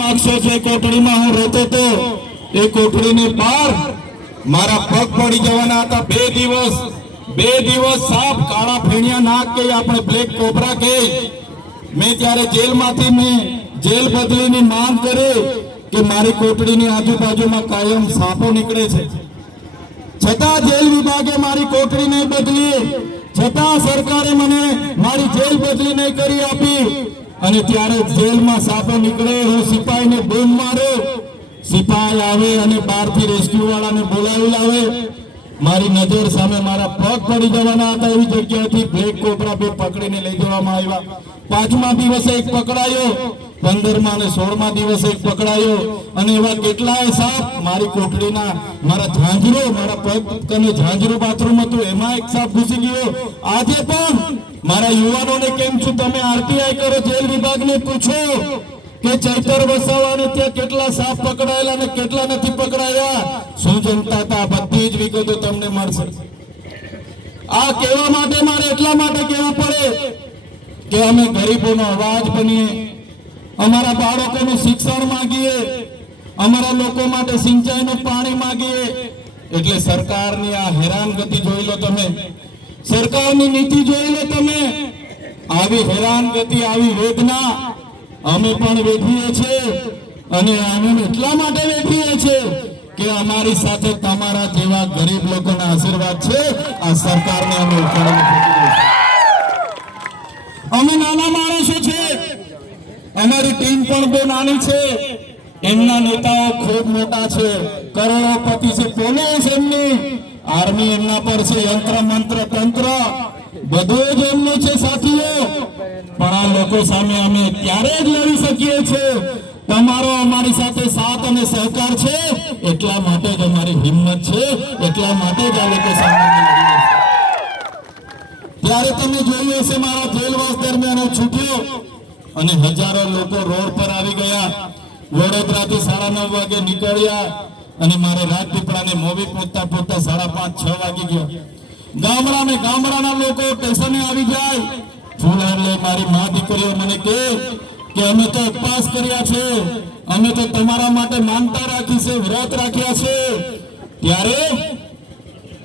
માંગશો જે કોટડીમાં હું રહેતો હતો, એ કોટડીની બહાર મારા પગ પડી જવાના હતા. બે દિવસ બે દિવસ સાપ કાળા ફેણિયા નાક કે આપણે બ્લેક કોબરા કે મેં ત્યારે જેલમાંથી મેં જેલ બદલીની માંગ કરી કે મારી કોટડીની આજુબાજુમાં કાયમ સાપો નીકળે છે. છતાં જેલ વિભાગે મારી કોટડી નહીં બદલી. છતાં સરકારે મને મારી જેલ બદલી નહીં કરી આપી. અને ત્યારે જેલમાં સાપો નીકળે હું સિપાહીને બોમ મારો સિપાહી આવે અને બહારથી રેસ્ક્યુ વાળાને બોલાવી લાવે. મારી નજર સામે મારા પગ પડી જવાના હતા એવી જગ્યાએથી બ્લેક કોબરા બે પકડીને લઈ જવામાં આવ્યા. પાંચમા દિવસે એક પકડાયો, પંદરમા અને સોળમા દિવસે એક પકડાયો. અને એવા કેટલાય સાપ મારી કોટડીના મારા ઝાંઝરો, મારા પગ અને ઝાંઝરું બાથરૂમ હતું, એમાં એક સાપ ઘૂસી ગયો. આજે પણ મારા યુવાનોને કેમ છું? તમે આરટીઆઈ કરો, જેલ વિભાગને પૂછો કે ચૈતર વસાવાને ત્યાં કેટલા સાપ પકડાયેલા ને કેટલા નથી પકડાયા? શું જનતા હતા બધી જ વિગતો તમને મળશે. આ કહેવા માટે મારે એટલા માટે કહેવું પડે કે અમે ગરીબોનો અવાજ બનીએ, અમારા બાળકોનું શિક્ષણ માંગીએ, અમારા લોકો માટે સિંચાઈનું પાણી માંગીએ. એટલે સરકારની આ હેરાનગતિ જોઈ લો તમે. સરકારની નીતિ જોઈ લો તમે. આવી હેરાનગતિ, આવી વેદના અમે પણ વેઠીએ છીએ અને અમે એટલા માટે વેઠીએ છીએ કે અમારી સાથે તમારા જેવા ગરીબ લોકોના આશીર્વાદ છે. આ સરકારને અમે અમે નાના માણસો છે અમારી ટીમ પણ બહુ નાની છે. એમના નેતાઓ ખૂબ મોટા છે. કરોડોપતિ છે. પોલીસ એમની? આર્મી એમના પર છે, યંત્ર, મંત્ર, તંત્ર. બધું જ એમનું છે સાથીઓ. પણ આ લોકો સામે અમે ત્યારે જ લડી શકીએ છીએ. તમારો અમારી સાથે સાથ અને સહકાર છે. એટલા માટે જ અમારી હિંમત છે. એટલા માટે જ આ લોકો સામે ત્યારે તમે જોયું હશે મારા જેલવાસ દરમિયાન હું છૂટ્યો અને હજારો લોકો રોડ પર આવી ગયા. વડોદરાથી સાડા નવ વાગે નીકળ્યા. અને મારે રાજપીપળાને મોવી પહોંચતા પહોંચતા સાડા પાંચ, છ વાગી ગયો. ગામડા ને ગામડાના લોકો સ્ટેશને આવી જાય. ફૂલ એટલે મારી મા દીકરીઓ મને કહે કે અમે તો ઉપવાસ કર્યા છે. અમે તો તમારા માટે માનતા રાખી છે, વ્રત રાખ્યા છે. ત્યારે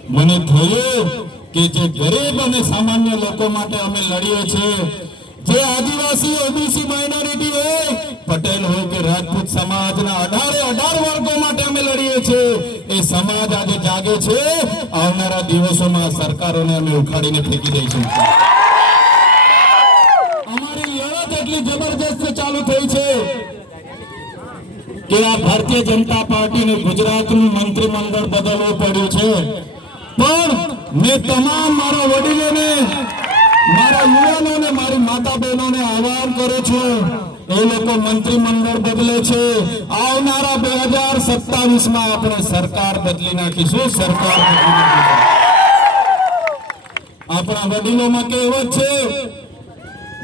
મને થયું કે જે ગરીબ અને સામાન્ય લોકો માટે અમે લડીએ છીએ જે આદિવાસી ઓબીસી માઇનોરિટી હોય, પટેલ હોય કે રાજપૂત સમાજના અઢારે અઢાર વર્ગો માટે અમે લડીએ છીએ, એ સમાજ આજે જાગે છે. આવનારા દિવસોમાં સરકારોને અમે ઉખાડીને ફેંકી દઈશું. એટલી જબરજસ્ત ચાલુ થઈ છે કે આ ભારતીય જનતા પાર્ટીને ગુજરાતનું મંત્રીમંડળ બદલવું પડ્યું છે. પણ મેં તમામ મારા વડીલોને મારા યુવાનોને, મારી માતા બહેનોને આહવાન કરું છું. એ લોકો મંત્રીમંડળ બદલે છે. આવનારા બે હજાર સત્તાવીસમાં આપણે સરકાર બદલી નાખીશું, સરકાર આપણા વડીલોમાં કહેવત છે,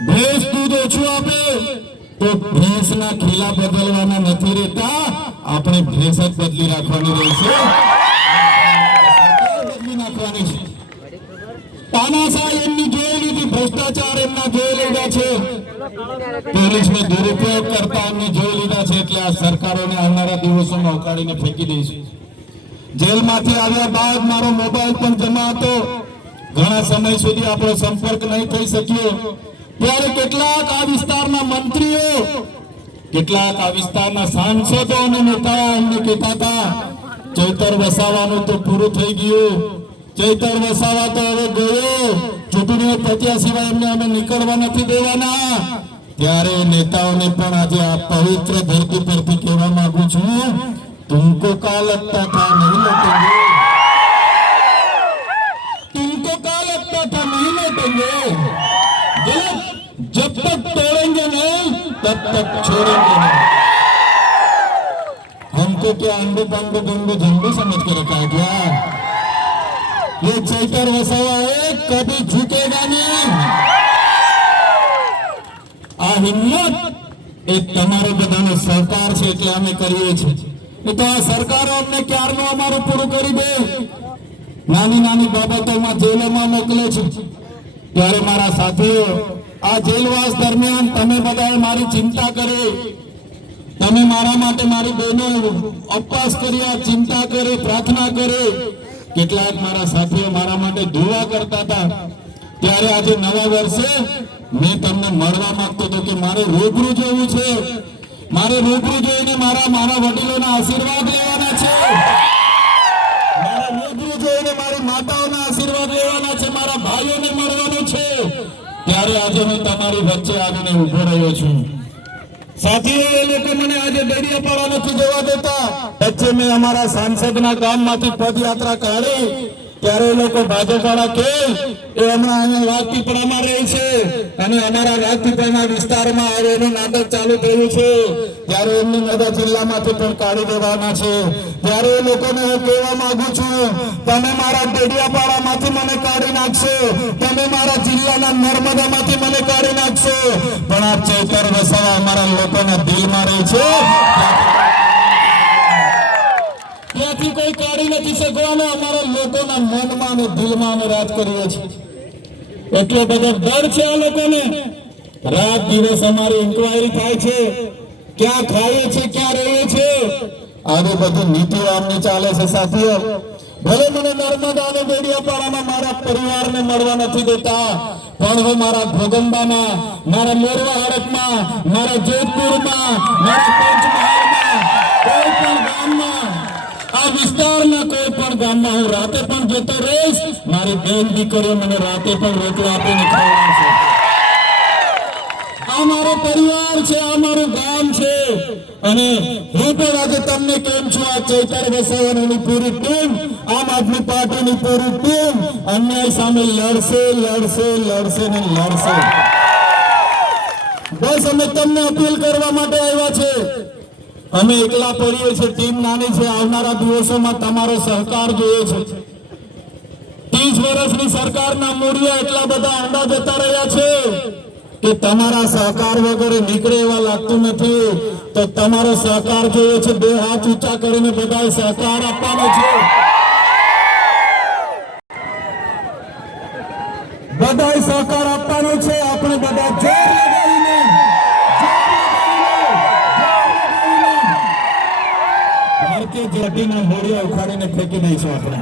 ભેંસ દૂધ ઓછું આપે તો ભેંસના ખીલા બદલવાના નથી રહેતા. આપણે ભેંસ જ બદલી રાખવાની રહેશે બદલી નાખવાની છે એમની એમના એમને સંપર્ક નહીં થઈ શક્યો. ત્યારે કેટલાક આ વિસ્તારના મંત્રીઓ, કેટલાક આ વિસ્તારના સાંસદો અને નેતાઓ અમને કહેતા હતા, ચૈતર વસાવાનું તો પૂરું થઈ ગયું. ચૈતર વસાવા તો હવે ગયો ચૂંટણીઓ પત્યા સિવાય એમને અમે નીકળવા નથી દેવાના ત્યારે નેતાઓને પણ આજે આ પવિત્ર ધરતી પરથી કહેવા માંગુ છું તુમકો કા લગતા થા નહીં લટેંગે तुमको क्या लगता था नहीं लौटेंगे गलत जब तक तोड़ेंगे नहीं तब तक छोड़ेंगे नहीं हमको क्या अंडे पंडे डंडे झंडे समझ के रखा है क्या ये चैतर वसावा है कभी झुकेगा नहीं આ હિંમત એ તમારો બધાનો સહકાર છે એટલે અમે કરીએ છીએ એ તો આ સરકારો અમને ક્યારનું અમારું પૂરું કરી દે નાની નાની બાબતોમાં જેલોમાં મોકલે છે ત્યારે મારા સાથીઓ આ જેલવાસ દરમિયાન તમે બધાએ મારી ચિંતા કરી તમે મારા માટે મારી બહેનો ઉપવાસ કર્યા ચિંતા કરે પ્રાર્થના કરે કેટલાક મારા સાથીઓ મારા માટે દુવા કરતા હતા. ત્યારે આજે નવા વર્ષે મેં તમને મળવા માંગતો હતો કે મારે રૂબરૂ જોવું છે. મારે રૂબરૂ જોઈને મારા મારા વડીલોના આશીર્વાદ લેવાના છે. મારા રૂબરૂ જોઈને મારી માતાઓના આશીર્વાદ લેવાના છે. મારા ભાઈઓને મળવાનું છે. ત્યારે આજે હું તમારી વચ્ચે આવીને ઊભો રહ્યો છું. સાથીઓ, એ લોકો મને આજે દરિયાપાડા નથી જવા દેતા. વચ્ચે મેં અમારા સાંસદના ગામમાંથી પદયાત્રા કાઢી. ત્યારે એ લોકો ભાજપવાળા કે, એ હમણાં અહીંયા રાજપીપળામાં રહે છે. અને અમારા રાજપીપળના વિસ્તારમાં હવે એનું નાટક ચાલુ થયું છે. ત્યારે એમની નગર જિલ્લામાંથી પણ કાઢી દેવાના છે. ત્યારે એ લોકોને હું કહેવા માંગુ છું, તમે મારા ડેડિયાપાડામાંથી મને કાઢી નાખશો. તમે મારા જિલ્લાના નર્મદામાંથી મને કાઢી નાખશો. પણ આ ચૈતર વસાવા અમારા લોકોના દિલમાં રહે છે. ત્યાંથી કોઈ કાઢી નથી શકવાનો. અમારા લોકોના મનમાં અને દિલમાં અમે રાજ કરીએ છીએ. એટલો બધો ડર છે આ લોકોને. રાત દિવસ અમારી ઇન્કવાયરી થાય છે, ક્યાં ખાઈએ છે ક્યાં રહીએ છે આવી બધી નીતિઓ આમની ચાલે છે સાથીઓ. ભલે મને નર્મદા અને બેડિયાપાડામાં મારા પરિવારને મળવા નથી દેતા, પણ હું મારા ભોગંબામાં મારા મોરવા હડકમાં મારા જોધપુરમાં, મારા પંચમહાલમાં, કોઈ પણ ગામમાં, આ વિસ્તારના કોઈ ગામમાં હું રાતે પણ જતો રહીશ, મારી બેન દીકરીઓ મને રાતે પણ રોટલો આપીને ખવડાવશે આ મારો પરિવાર છે, આ મારું ગામ છે. અને હું પણ આજે તમને કેમ છું, આ ચૈતર વસાવાની પૂરી ટીમ, આમ આદમી પાર્ટીની પૂરી ટીમ અન્યાય સામે લડશે લડશે લડશે ને લડશે. બસ અમે તમને અપીલ કરવા માટે આવ્યા છે. અમે એકલા પડીએ છીએ, ટીમ નાની છે, આવનારા દિવસોમાં તમારો સહકાર જોઈએ છે. ત્રીસ વર્ષની સરકારના મૂળિયા એટલા બધા આંડા જતા રહ્યા છે કે તમારા સહકાર વગર નીકળે એવા લાગતું નથી. તો તમારો સહકાર જોઈએ છે, બે હાથ ઊંચા કરીને બધાએ સહકાર આપવાનો છે. બધાએ સહકાર આપવાનો છે. ભારતીય જેટીના ઉખાડીને ફેંકી દઈશું આપણે.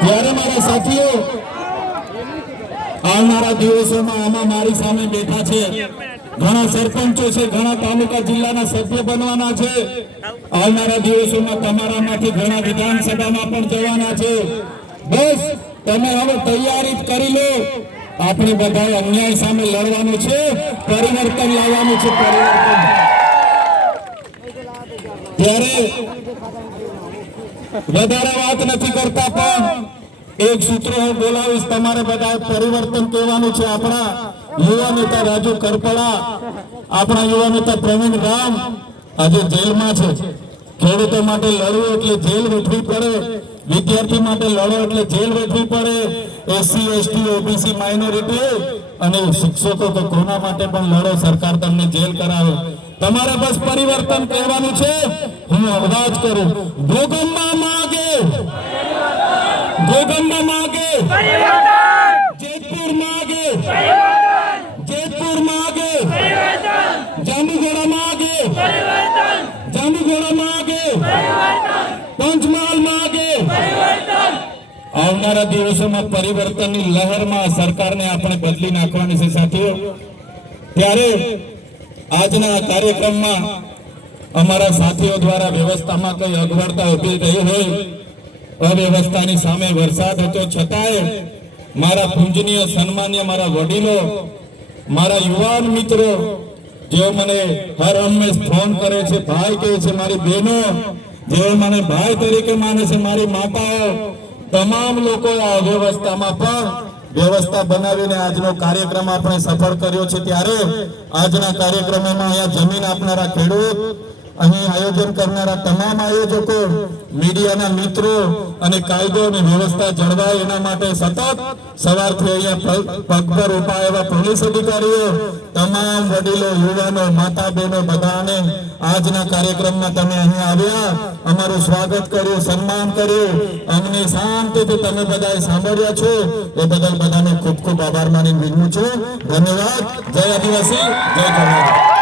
ત્યારે મારા સાથીઓ, આવનારા દિવસોમાં આમાં મારી સામે બેઠા છે. ઘણા સરપંચો છે, ઘણા તાલુકા જિલ્લાના સભ્ય બનવાના છે. આવનારા દિવસોમાં તમારામાંથી ઘણા વિધાનસભામાં પણ જવાના છે. બસ, તમે હવે તૈયારી કરી લો. આપણે બધાએ અન્યાય સામે લડવાનું છે, પરિવર્તન લાવવાનું છે, પરિવર્તન. ત્યારે વધારે વાત નથી કરતા પણ એક સૂત્ર હું બોલાવીશ, તમારે બધા પરિવર્તન કહેવાનું છે. આપણા યુવા નેતા રાજુ કરપડા, આપણા યુવા નેતા પ્રવીણ રામ આજે જેલમાં છે. ખેડૂતો માટે લડવું એટલે જેલ વેઠવી પડે, વિદ્યાર્થી માટે લડો એટલે જેલ વેઠવી પડે. એસસી એસટી ઓબીસી માઇનોરિટી અને શિક્ષકો તો કોના માટે પણ લડો? સરકાર તમને જેલ કરાવે. તમારે બસ પરિવર્તન કહેવાનું છે. હું અવાજ કરું. ભોગંબા માગે. ભોગંબા માગે. જેતપુર માગે. જેતપુર માગે. જામુગોડા માગે. જાંબુગોડા માગે પંચમહાલ માગે આવનારા દિવસોમાં પરિવર્તનની લહેરમાં સરકારને આપણે બદલી નાખવાની છે સાથીઓ. ત્યારે આજના કાર્યક્રમમાં અમારા સાથીઓ દ્વારા વ્યવસ્થામાં કઈ અગવડતા ઊભી થઈ હોય, અવ્યવસ્થાની સામે વરસાદ હતો, છતાંય મારા પૂજનીય, સન્માન્ય મારા વડીલો, મારા યુવાન મિત્રો, જેઓ મને હર હંમેશ ફોન કરે છે, ભાઈ કહે છે, મારી બહેનો, જેઓ મને ભાઈ તરીકે માને છે, મારી માતાઓ તમામ લોકો આ વ્યવસ્થામાં પણ વ્યવસ્થા બનાવીને આજનો કાર્યક્રમ આપણે સફળ કર્યો છે. ત્યારે આજના કાર્યક્રમમાં અહીંયા જમીન આપનારા ખેડૂત અહીં આયોજન કરનારા તમામ આયોજકો, મીડિયાના મિત્રો અને કાયદો અને વ્યવસ્થા જળવાય એના માટે સતત સવારથી અહીંયા પગ- ઊભા એવા પોલીસ અધિકારીઓ, તમામ વડીલો, યુવાનો માતા બહેનો બધાને આજના કાર્યક્રમમાં તમે અહીં આવ્યા. અમારું સ્વાગત કર્યું, સન્માન કર્યું. અમને શાંતિથી તમે બધાએ સાંભળ્યા છો. એ બદલ બધાને ખૂબ ખૂબ આભાર માની વિનવું છું. ધન્યવાદ. જય આદિવાસી, જય જવાન